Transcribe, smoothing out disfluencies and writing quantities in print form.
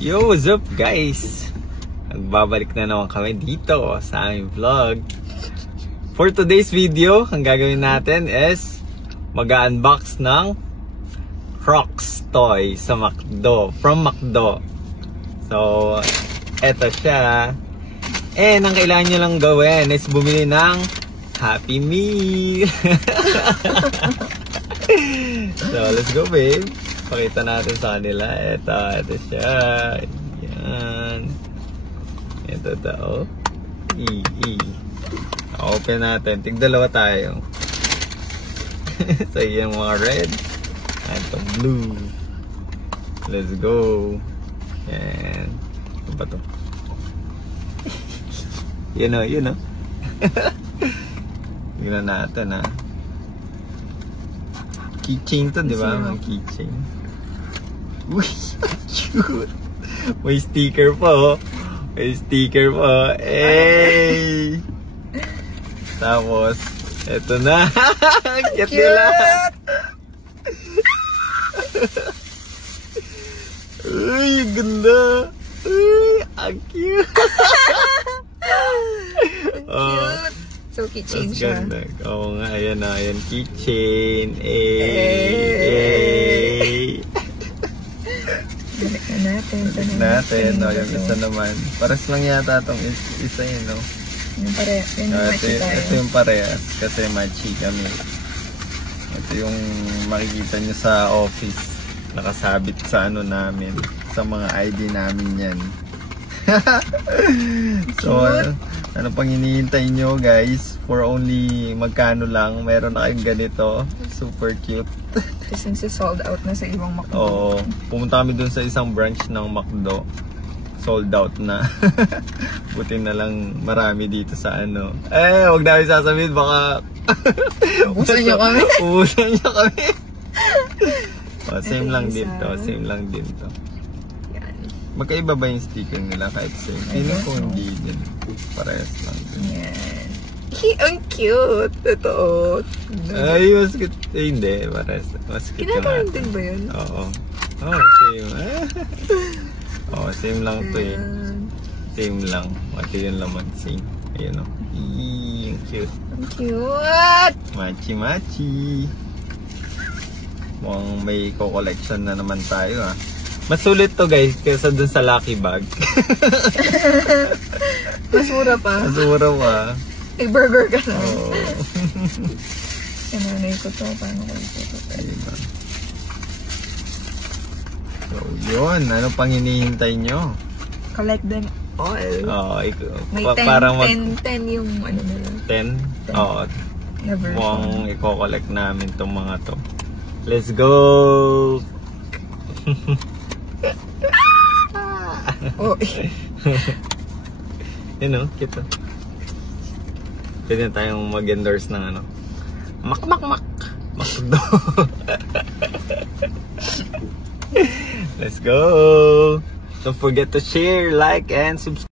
Yo, what's up guys? Nagbabalik na naman kami dito sa aming vlog. For today's video, ang gagawin natin is mag-unbox ng Crocs toy sa McDo, from McDo. So, eto siya. And ang kailangan nyo lang gawin is bumili ng Happy Meal. So, let's go babe. Pakita natin sa kanila. Ito siya. Yan. Ito daw. Open natin. Tigdalawa tayo. So, yung mga red. At itong blue. Let's go. Yan. Ano ba ito? Yun o. Tignan natin ha. Keychain to, di ba? Keychain. Uy, cute. May sticker po. May sticker po. Hey! Tapos, eto na. Cute nila. Uy, ganda. Uy, ang cute. Cute. So, keychain siya. Oo nga, ayan na. Ayan, keychain. Hey! Balik natin. O, yung isa naman. Pares lang yata itong isa yun, no? Yung parehas. Ito yung parehas. Kasi matchy kami. Ito yung makikita nyo sa office. Nakasabit sa ano namin. Sa mga ID namin yan. So, ano pang hinihintay nyo guys? For only magkano lang, meron na kayong ganito. Super cute. Since sold out na sa ibang McDo. Oo. Pumunta kami dun sa isang branch ng McDo. Sold out na. Buti na lang marami dito sa ano. Huwag namin sasabihin, baka ubusan nyo kami. Ubusan nyo kami. Same lang dito. Same lang dito. Magkaiba ba yung sticker nila kahit same? Feeling ko hindi din. Parehas lang din. Yan. Ang cute. Ito. Ay, mas cute. Hindi. Parehas. Mas cute yung kinakain din ba yun? Oo. Same. Same lang to eh. Same lang. Mati yung laman. Same. Ayun o. Ang cute. Ang cute. Machi. Mukhang may co-collection na naman tayo ah. Mas sulit to guys kaysa dun sa Lucky Bag. Mas mura pa. Mas mura pa. Burger ka na. Oo. Sinanay ko to. Paano ko ito? Diba? So yun. Ano pang hinihintay nyo? Collect them all. May parang 10 yung ano nila. 10? Oo. Never. Mukhang i-collect namin tong mga to. Let's go! Yun o, cute o. Pwede na tayong mag-endorse ng ano. McDo. Let's go! Don't forget to share, like, and subscribe.